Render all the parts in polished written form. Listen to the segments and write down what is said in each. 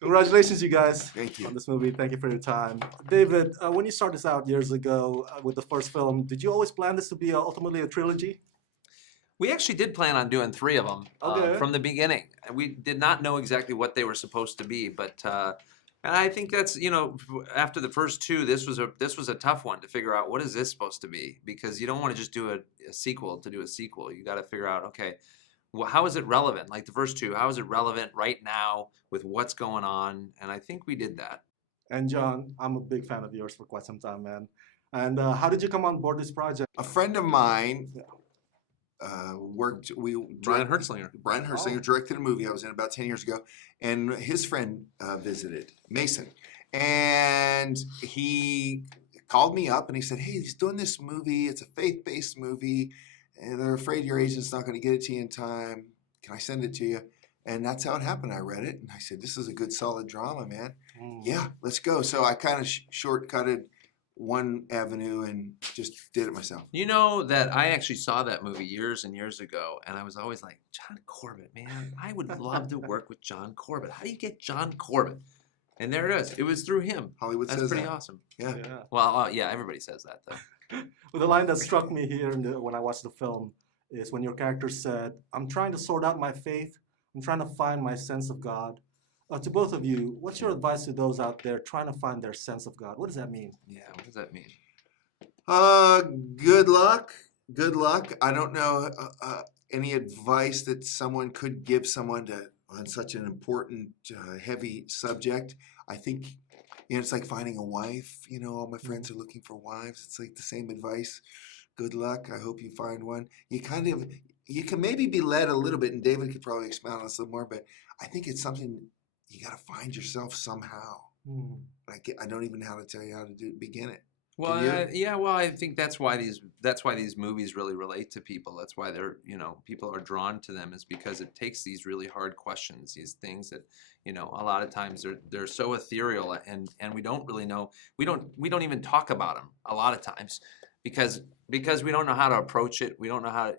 Congratulations, you guys, Thank you. on this movie. Thank you for your time. David, when you started this out years ago with the first film, did you always plan this to be ultimately a trilogy? We actually did plan on doing 3 of them Okay. from the beginning. We did not know exactly what they were supposed to be, but and I think that's, you know, after the first 2, this was a tough one to figure out what is this supposed to be, because you don't want to just do a sequel to do a sequel. You got to figure out, okay, well, how is it relevant? Like the first 2, how is it relevant right now with what's going on? And I think we did that. And John, I'm a big fan of yours for quite some time, man. And how did you come on board this project? A friend of mine worked. Brian Hertzlinger. Brian Hertzlinger directed a movie I was in about 10 years ago, and his friend visited, Mason, and he called me up and he said, "Hey, he's doing this movie. It's a faith-based movie, and they're afraid your agent's not going to get it to you in time. Can I send it to you?" And that's how it happened. I read it and I said, "This is a good, solid drama, man. Yeah, let's go." So I kind of shortcutted one avenue and just did it myself. You know that I actually saw that movie years and years ago, and I was always like, John Corbett, man, I would love to work with John Corbett. How do you get John Corbett? And there it is. It was through him. Hollywood That's says pretty that. awesome. Yeah. Well, yeah, everybody says that though. Well, the line that struck me here when I watched the film is when your character said, "I'm trying to sort out my faith. I'm trying to find my sense of God." To both of you, what's your advice to those out there trying to find their sense of God? What does that mean? Yeah, what does that mean? Good luck. Good luck. I don't know any advice that someone could give someone on such an important, heavy subject. I think, it's like finding a wife. All my friends are looking for wives. It's like the same advice. Good luck. I hope you find one. You can maybe be led a little bit, and David could probably expound on this a little more, but I think it's something you got to find yourself somehow. I don't even know how to tell you how to begin it. Well, yeah. Well, I think that's why these movies really relate to people. That's why they're people are drawn to them, is because it takes these really hard questions, these things that a lot of times they're so ethereal, and we don't really know. We don't even talk about them a lot of times because we don't know how to approach it. We don't know how to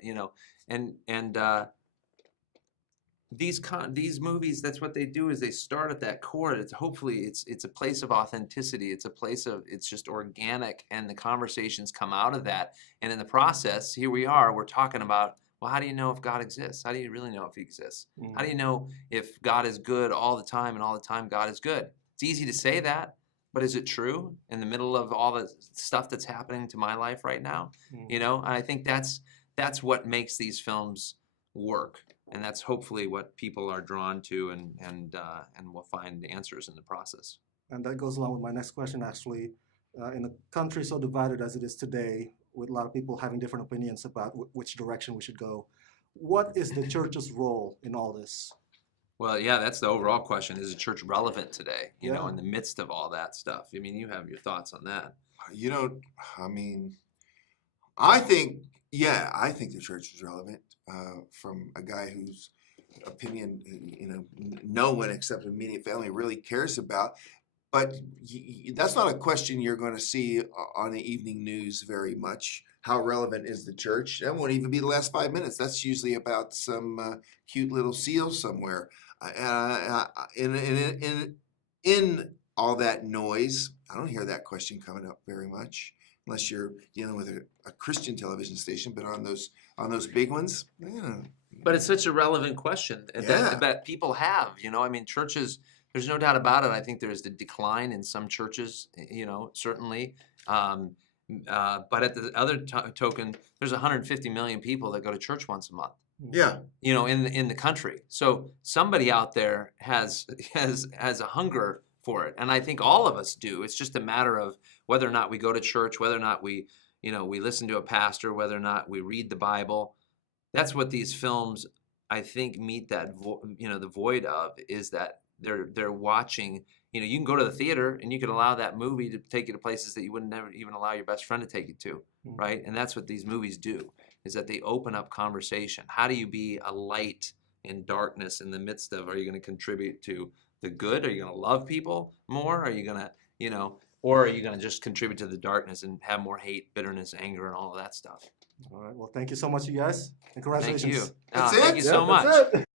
these movies, that's what they do, is they start at that core. Hopefully it's a place of authenticity. It's a place of, it's just organic, and the conversations come out of that. And in the process, here we are, we're talking about, well, how do you know if God exists? How do you really know if he exists? How do you know if God is good all the time, and all the time God is good? It's easy to say that, but is it true in the middle of all the stuff that's happening to my life right now? And I think that's what makes these films work. And that's hopefully what people are drawn to, and will find answers in the process. And that goes along with my next question, actually. In a country so divided as it is today, with a lot of people having different opinions about which direction we should go, what is the church's role in all this? Well, yeah, that's the overall question. Is the church relevant today, in the midst of all that stuff? I mean, you have your thoughts on that. I think the church is relevant. From a guy whose opinion, no one except immediate family really cares about. But that's not a question you're going to see on the evening news very much. How relevant is the church? That won't even be the last 5 minutes. That's usually about some cute little seal somewhere. In all that noise, I don't hear that question coming up very much, unless you're dealing with a Christian television station. But on those big ones, But it's such a relevant question that people have. Churches, there's no doubt about it. I think there's the decline in some churches, certainly. But at the other token, there's 150 million people that go to church once a month. Yeah. In the country. So somebody out there has a hunger for it, and I think all of us do. It's just a matter of whether or not we go to church, whether or not we listen to a pastor, whether or not we read the Bible. That's what these films, I think, meet that the void of, is that they're watching. You can go to the theater and you could allow that movie to take you to places that you would never even allow your best friend to take you to, right? And that's what these movies do, is that they open up conversation. How do you be a light in darkness in the midst of? Are you going to contribute to the good? Are you going to love people more? Are you going to, or are you going to just contribute to the darkness and have more hate, bitterness, anger, and all of that stuff? All right. Well, thank you so much, you guys. And congratulations. Thank you. That's Thank it? you so That's much. it.